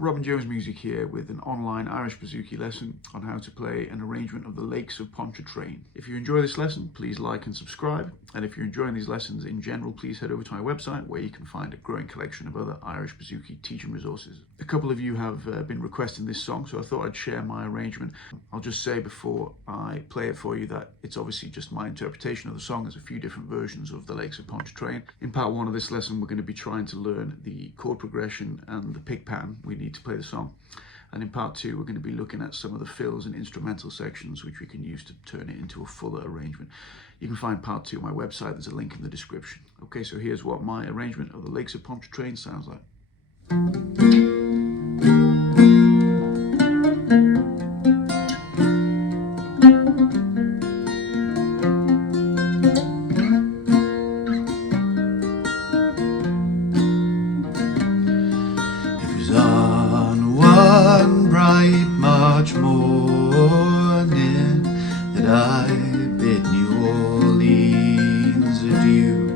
Robin Jones Music here with an online Irish Bouzouki lesson on how to play an arrangement of the Lakes of Pontarchrain. If you enjoy this lesson, please like and subscribe. And if you're enjoying these lessons in general, please head over to my website where you can find a growing collection of other Irish Bouzouki teaching resources. A couple of you have been requesting this song, so I thought I'd share my arrangement. I'll just say before I play it for you that it's obviously just my interpretation of the song. There's a few different versions of the Lakes of Pontarchrain. In part one of this lesson, we're going to be trying to learn the chord progression and the pick pattern we need to play the song. And in part two, we're going to be looking at some of the fills and instrumental sections which we can use to turn it into a fuller arrangement. You can find part two on my website. There's a link in the description. Okay, so here's what my arrangement of the Lakes of Pontarchrain sounds like. March morning that I bid New Orleans adieu,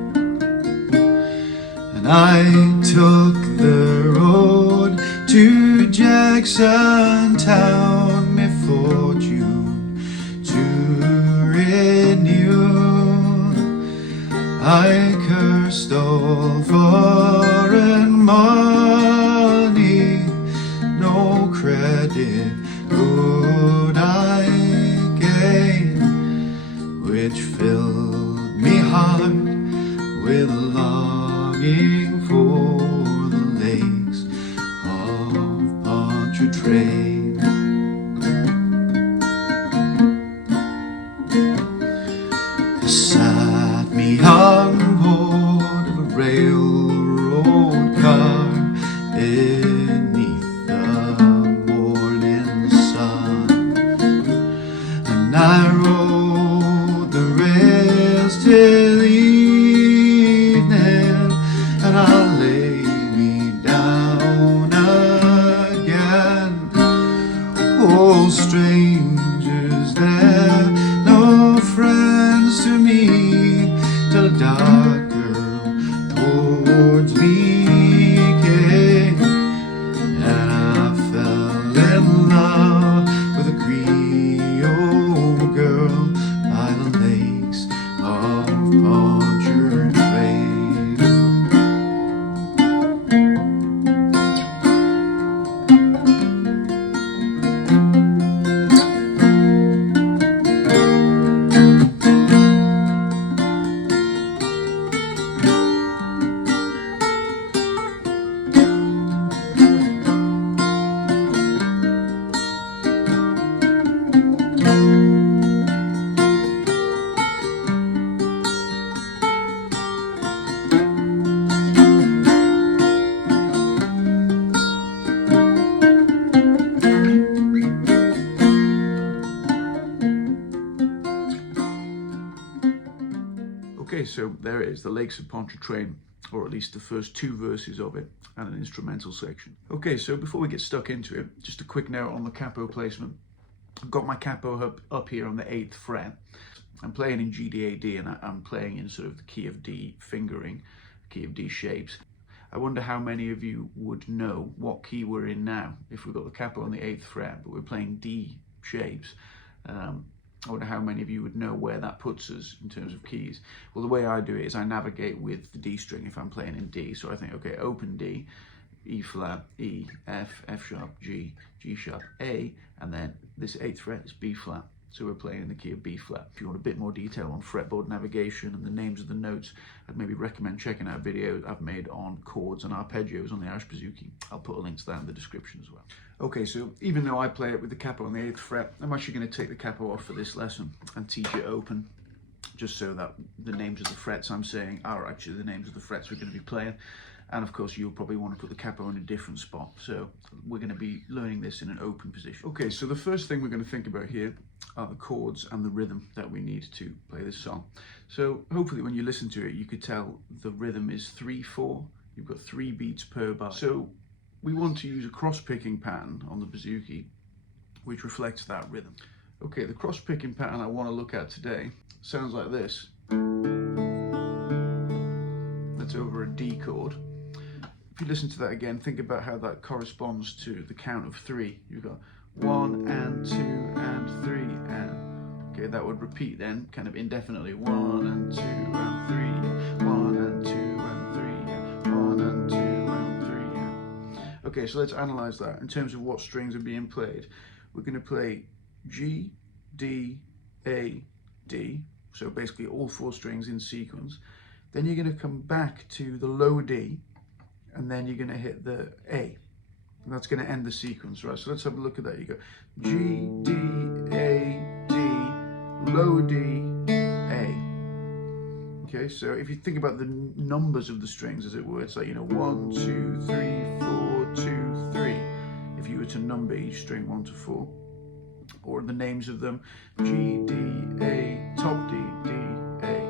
and I took the road to Jackson Town, my fortune to renew. I cursed all foreign money, no credit could I gain, which filled me heart with longing for the lakes of Pontarchrain. They sat me on board of a railroad car beneath the morning sun, and I rode the rails till evening, and I lay me down again. Oh, strangers there, no friends to me, till a dark girl towards me came, and I fell in love with a Creole girl by the lakes of Pontarchrain. Okay, so there it is, the Lakes of Pontarchrain, or at least the first two verses of it, and an instrumental section. Okay, so before we get stuck into it, just a quick note on the capo placement. I've got my capo up here on the 8th fret. I'm playing in G-D-A-D, and I'm playing in sort of the key of D fingering, key of D shapes. I wonder how many of you would know what key we're in now, if we've got the capo on the 8th fret, but we're playing D shapes. I wonder how many of you would know where that puts us in terms of keys. Well, the way I do it is I navigate with the D string if I'm playing in D. So I think, okay, open D, E flat, E, F, F sharp, G, G sharp, A, and then this 8th fret is B flat. So we're playing in the key of B flat. If you want a bit more detail on fretboard navigation and the names of the notes, I'd maybe recommend checking out videos I've made on chords and arpeggios on the Irish Bouzouki. I'll put a link to that in the description as well. Okay, so even though I play it with the capo on the 8th fret, I'm actually going to take the capo off for this lesson and teach it open, just so that the names of the frets I'm saying are actually the names of the frets we're going to be playing. And of course, you'll probably want to put the capo in a different spot. So we're going to be learning this in an open position. Okay, so the first thing we're going to think about here are the chords and the rhythm that we need to play this song. So hopefully when you listen to it, you could tell the rhythm is 3/4. You've got 3 beats per bar. So we want to use a cross-picking pattern on the Bouzouki, which reflects that rhythm. Okay, the cross-picking pattern I want to look at today sounds like this. That's over a D chord. if you listen to that again, think about how that corresponds to the count of 3. You've got 1 and 2 and 3 and, okay, that would repeat then kind of indefinitely. 1 and 2 and 3, 1 and 2 and 3, 1 and 2 and 3. Okay, so let's analyze that in terms of what strings are being played. We're going to play G, D, A, D, so basically all 4 strings in sequence. Then you're going to come back to the low D, and then you're going to hit the A. And that's going to end the sequence, right? So let's have a look at that. You go G, D, A, D, low D, A. Okay, so if you think about the numbers of the strings, as it were, it's like, you know, 1, 2, 3, 4, 2, 3. If you were to number each string 1 to 4, or the names of them, G, D, A, top D, D, A.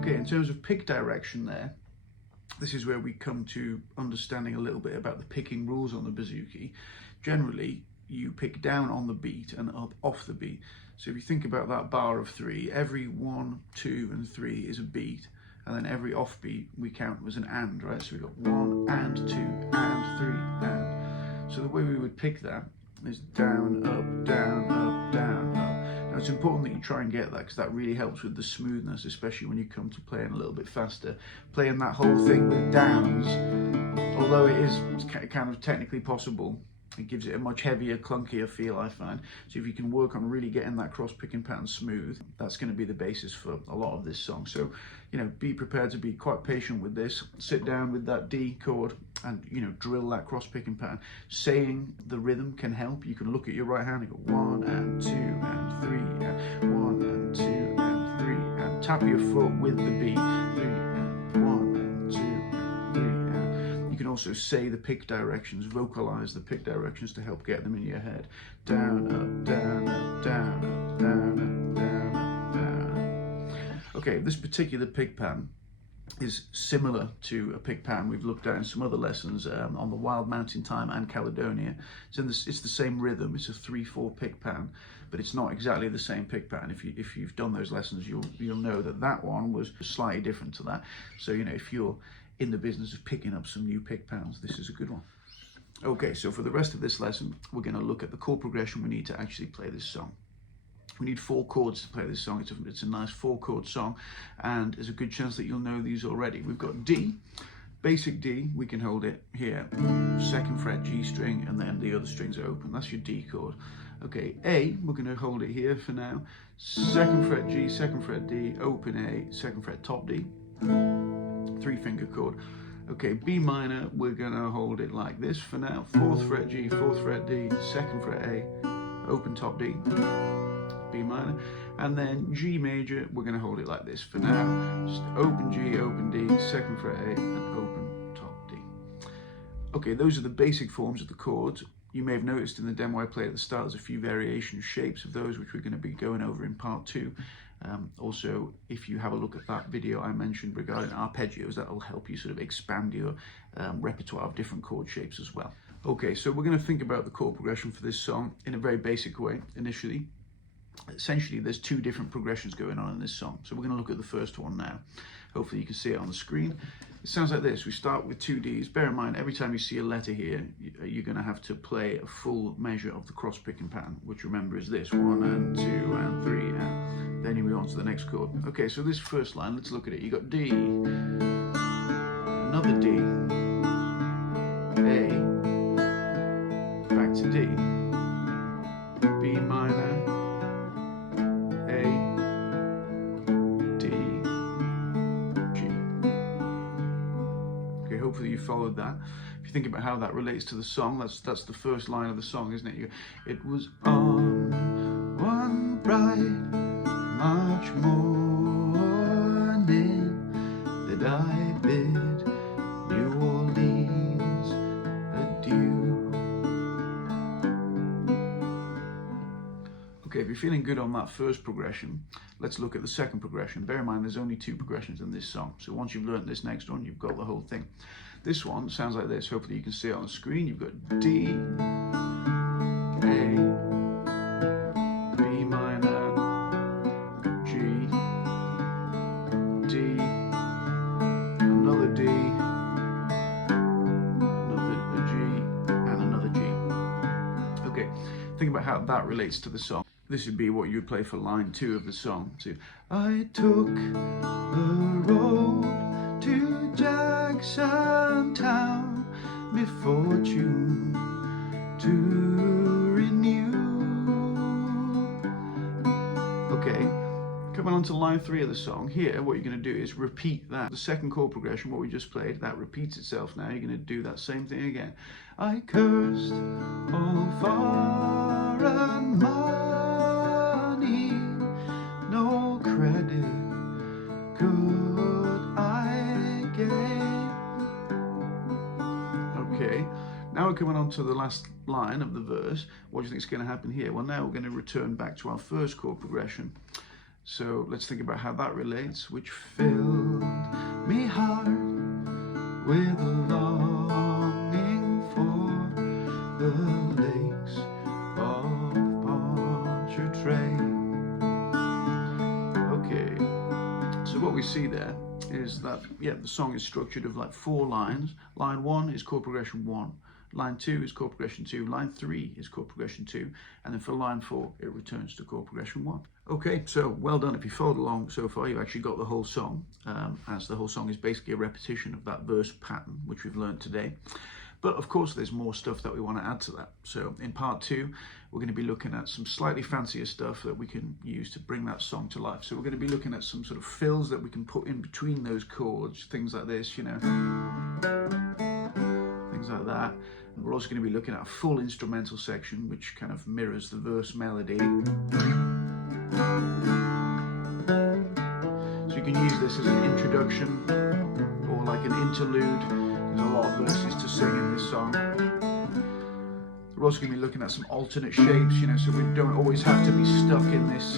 Okay, in terms of pick direction there, this is where we come to understanding a little bit about the picking rules on the bouzouki. Generally, you pick down on the beat and up off the beat. So if you think about that bar of 3, every 1, 2 and 3 is a beat, and then every off beat we count as an and, right? So we've got 1 and 2 and 3 and. So the way we would pick that is down, up, down, up, down, up. Now it's important that you try and get that, because that really helps with the smoothness, especially when you come to playing a little bit faster. Playing that whole thing with downs, although it is kind of technically possible, it gives it a much heavier, clunkier feel, I find. So if you can work on really getting that cross-picking pattern smooth, that's going to be the basis for a lot of this song. So, you know, be prepared to be quite patient with this. Sit down with that D chord and, you know, drill that cross-picking pattern. Saying the rhythm can help. You can look at your right hand and go 1 and 2 and 3 and 1 and 2 and 3 and tap your foot with the beat. 3 and 1 and 2 and 3 and. You can also say the pick directions, vocalize the pick directions to help get them in your head. Down, up, down, up, down, up, down, up, down, up, down. Okay, this particular pick pattern is similar to a pick pattern we've looked at in some other lessons on the Wild Mountain Time and Caledonia. It's the same rhythm. It's a 3/4 pick pattern, but it's not exactly the same pick pattern. If you've done those lessons, you'll know that one was slightly different to that. So, you know, if you're in the business of picking up some new pick patterns, this is a good one. Okay, so for the rest of this lesson, we're going to look at the chord progression we need to actually play this song. We need 4 chords to play this song. It's a nice 4-chord song, and there's a good chance that you'll know these already. We've got D, basic D, we can hold it here, 2nd fret G string, and then the other strings are open. That's your D chord. Okay, A, we're going to hold it here for now, 2nd fret G, 2nd fret D, open A, 2nd fret top D, 3-finger chord. Okay, B minor, we're going to hold it like this for now, 4th fret G, 4th fret D, 2nd fret A, open top D, B minor, and then G major, we're going to hold it like this for now, just open G, open D, 2nd fret A, and open top D. Okay, those are the basic forms of the chords. You may have noticed in the demo I played at the start, there's a few variation shapes of those, which we're going to be going over in part 2. Also, if you have a look at that video I mentioned regarding arpeggios, that will help you sort of expand your repertoire of different chord shapes as well. Okay, so we're going to think about the chord progression for this song in a very basic way initially. Essentially, there's 2 different progressions going on in this song. So we're going to look at the first one now. Hopefully you can see it on the screen. It sounds like this. We start with 2 Ds. Bear in mind, every time you see a letter here, you're going to have to play a full measure of the cross-picking pattern, which remember is this, 1 and 2 and 3, and then you move on to the next chord. Okay, so this first line, let's look at it. You got D, another D, A, back to D, B minor, hopefully you followed that. If you think about how that relates to the song, that's the first line of the song, isn't it? It was on one bright March morning that I bid New Orleans adieu. Okay, if you're feeling good on that first progression, let's look at the second progression. Bear in mind there's only 2 progressions in this song, so once you've learned this next one, you've got the whole thing. This one sounds like this. Hopefully you can see it on the screen. You've got D, A, B minor, G, D, think about how that relates to the song. This would be what you would play for line 2 of the song. So, I took the road to Jackson Town before June to renew. Okay, coming on to line 3 of the song. Here, what you're going to do is repeat that. The second chord progression, what we just played, that repeats itself now. You're going to do that same thing again. I cursed all foreign money, no credit could I get. Okay, now we're coming on to the last line of the verse. What do you think is going to happen here? Well, now we're going to return back to our first chord progression. So let's think about how that relates, which filled me heart with a longing for the lakes of Pontarchrain. Okay, so what we see there is that, yeah, the song is structured of like 4 lines. Line 1 is chord progression 1. Line 2 is chord progression 2, line 3 is chord progression 2, and then for line 4, it returns to chord progression 1. Okay, so well done. If you followed along so far, you've actually got the whole song, as the whole song is basically a repetition of that verse pattern, which we've learned today. But of course, there's more stuff that we want to add to that. So in part 2, we're going to be looking at some slightly fancier stuff that we can use to bring that song to life. So we're going to be looking at some sort of fills that we can put in between those chords, things like this, you know, things like that. We're also going to be looking at a full instrumental section which kind of mirrors the verse melody. So you can use this as an introduction or like an interlude. There's a lot of verses to sing in this song. We're also going to be looking at some alternate shapes, you know, so we don't always have to be stuck in this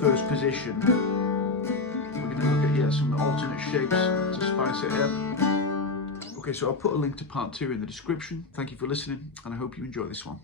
first position. We're going to look at, yeah, some alternate shapes to spice it up. Okay, so I'll put a link to part 2 in the description. Thank you for listening, and I hope you enjoy this one.